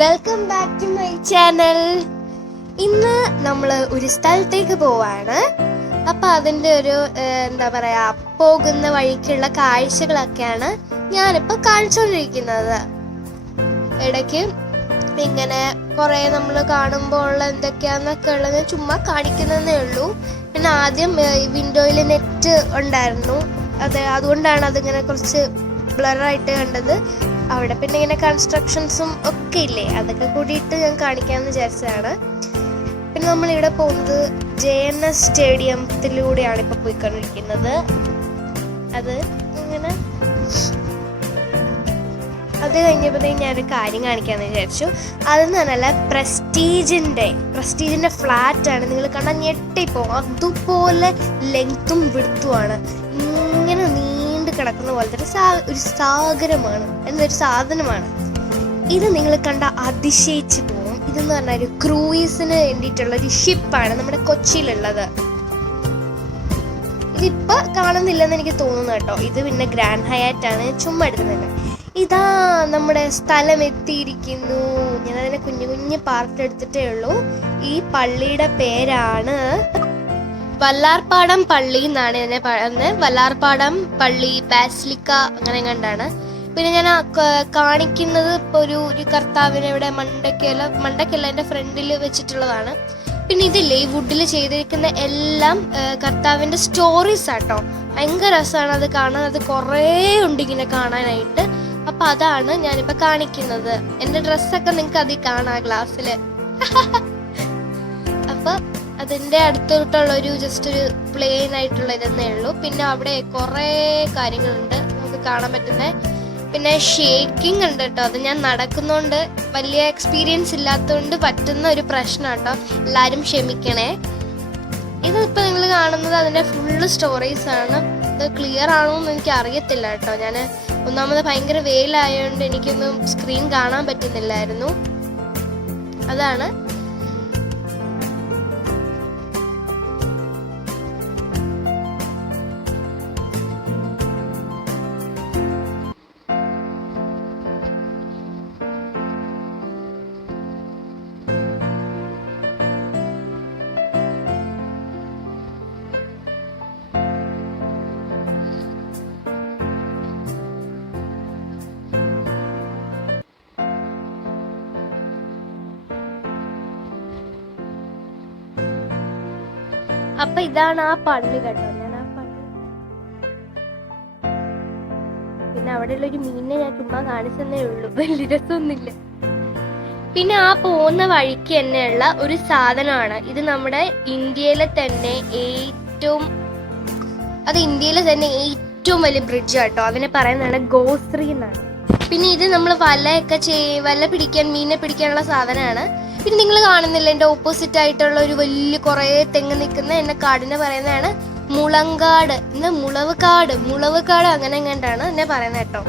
Welcome back to my channel. ഇന്ന് നമ്മൾ ഒരു സ്ഥലത്തേക്ക് പോവാണ്. അപ്പം അതിൻ്റെ ഒരു എന്താ പറയുക, പോകുന്ന വഴിക്കുള്ള കാഴ്ചകളൊക്കെയാണ് ഞാനിപ്പോൾ കാണിച്ചുകൊണ്ടിരിക്കുന്നത്. ഇടയ്ക്ക് ഇങ്ങനെ കുറേ നമ്മൾ കാണുമ്പോൾ ഉള്ള എന്തൊക്കെയാണെന്നൊക്കെ ഉള്ളത് ചുമ്മാ കാണിക്കുന്നതേ ഉള്ളൂ. പിന്നെ ആദ്യം വിൻഡോയിൽ നെറ്റ് ഉണ്ടായിരുന്നു, അതുകൊണ്ടാണ് അതിങ്ങനെ കുറച്ച് ബ്ലറായിട്ട് കണ്ടത്. അവിടെ പിന്നെ ഇങ്ങനെ കൺസ്ട്രക്ഷൻസും ഒക്കെ ഇല്ലേ, അതൊക്കെ കൂടിയിട്ട് ഞാൻ കാണിക്കാമെന്ന് വിചാരിച്ചതാണ്. പിന്നെ നമ്മളിവിടെ പോകുന്നത് JNS സ്റ്റേഡിയത്തിലൂടെയാണ് ഇപ്പോൾ പോയിക്കൊണ്ടിരിക്കുന്നത്. അത് കഴിഞ്ഞപ്പോഴത്തേക്കും ഞാനൊരു കാര്യം കാണിക്കാമെന്ന് വിചാരിച്ചു. അതെന്ന് പറഞ്ഞാൽ പ്രസ്റ്റീജിൻ്റെ ഫ്ലാറ്റാണ്. നിങ്ങൾ കണ്ടാൽ ഞെട്ടിപ്പോവും. അതുപോലെ ലെങ്ത്തും വിടുത്തുമാണ്. ഇങ്ങനെ നീണ്ടു കിടക്കുന്ന പോലത്തെ ഒരു സാഗരമാണ്, എന്നൊരു സാധനമാണ് ഇത്. നിങ്ങൾ കണ്ട അതിശയിച്ച് പോവും. ഇതെന്ന് പറഞ്ഞാൽ ഒരു ക്രൂയിസിന് വേണ്ടിയിട്ടുള്ള ഒരു ഷിപ്പാണ് നമ്മുടെ കൊച്ചിയിലുള്ളത്. ഇതിപ്പോൾ കാണുന്നില്ലെന്ന് എനിക്ക് തോന്നുന്നു കേട്ടോ. ഇത് പിന്നെ ഗ്രാൻഡ് ഹയാറ്റാണ്, ചുമ്മാ എടുക്കുന്നില്ല. ഇതാ നമ്മുടെ സ്ഥലം എത്തിയിരിക്കുന്നു. ഞാനതിനെ കുഞ്ഞു കുഞ്ഞു പാർട്ട് എടുത്തിട്ടേ ഉള്ളൂ. ഈ പള്ളിയുടെ പേരാണ് വല്ലാർപാടം പള്ളി എന്നാണ് ഇതിനെ പറയുന്നത്. വല്ലാർപാടം പള്ളി ബാസിലിക്ക അങ്ങനെ കണ്ടാണ്. പിന്നെ ഞാൻ കാണിക്കുന്നത് ഇപ്പോൾ ഒരു കർത്താവിനെ ഇവിടെ മണ്ടയ്ക്കല്ല എൻ്റെ ഫ്രണ്ടിൽ വെച്ചിട്ടുള്ളതാണ്. പിന്നെ ഇതില്ലേ, ഈ വുഡിൽ ചെയ്തിരിക്കുന്ന എല്ലാം കർത്താവിൻ്റെ സ്റ്റോറീസ് ആട്ടോ. ഭയങ്കര രസമാണ് അത് കാണാൻ. അത് കുറേ ഉണ്ട് ഇങ്ങനെ കാണാനായിട്ട്. അപ്പം അതാണ് ഞാനിപ്പോൾ കാണിക്കുന്നത്. എൻ്റെ ഡ്രസ്സൊക്കെ നിങ്ങൾക്ക് അതിൽ കാണാം ഗ്ലാസ്സിൽ. അപ്പം അതിൻ്റെ അടുത്തോട്ടുള്ള ജസ്റ്റ് ഒരു പ്ലെയിൻ ആയിട്ടുള്ള ഇതെന്നേ ഉള്ളൂ. പിന്നെ അവിടെ കുറേ കാര്യങ്ങളുണ്ട് നമുക്ക് കാണാൻ പറ്റുന്നത്. പിന്നെ ഷേക്കിംഗ് ഉണ്ട് കേട്ടോ. അത് ഞാൻ നടക്കുന്നതുകൊണ്ട് വലിയ എക്സ്പീരിയൻസ് ഇല്ലാത്തതുകൊണ്ട് പറ്റുന്ന ഒരു പ്രശ്നം കേട്ടോ, എല്ലാവരും ക്ഷമിക്കണേ. ഇതിപ്പോൾ നിങ്ങൾ കാണുന്നത് അതിൻ്റെ ഫുള്ള് സ്റ്റോറീസ് ആണ്. ഇത് ക്ലിയർ ആണോ എന്ന് എനിക്ക് അറിയത്തില്ല കേട്ടോ. ഞാൻ ഒന്നാമത് ഭയങ്കര വെയിലായതുകൊണ്ട് എനിക്കൊന്നും സ്ക്രീൻ കാണാൻ പറ്റുന്നില്ലായിരുന്നു. അതാണ്. അപ്പൊ ഇതാണ് ആ പള്ളി കേട്ടോ. ഞാൻ ആ പള്ളി, പിന്നെ അവിടെയുള്ള ഒരു മീനിനെ ഞാൻ ചുമ്മാ കാണിച്ചെന്നേ ഉള്ളൂ, വലിയ രസമൊന്നുമില്ല. പിന്നെ ആ പോകുന്ന വഴിക്ക് തന്നെയുള്ള ഒരു സാധനമാണ് ഇത്. നമ്മുടെ ഇന്ത്യയിലെ തന്നെ ഏറ്റവും വലിയ ബ്രിഡ്ജ് കേട്ടോ. അതിനെ പറയുന്നതാണ് ഗോശ്രീ എന്നാണ്. പിന്നെ ഇത് നമ്മൾ വല പിടിക്കാൻ, മീനെ പിടിക്കാനുള്ള സാധനമാണ്. പിന്നെ നിങ്ങൾ കാണുന്നില്ല, എൻ്റെ ഓപ്പോസിറ്റ് ആയിട്ടുള്ള ഒരു വലിയ കുറേ തെങ്ങ് നിൽക്കുന്ന എന്നെ കാടിനെ പറയുന്നതാണ് മുളങ്കാട്, മുളവുകാട് അങ്ങനെ എങ്ങാണ്ടാണ് എന്നെ പറയുന്നത് കേട്ടോ.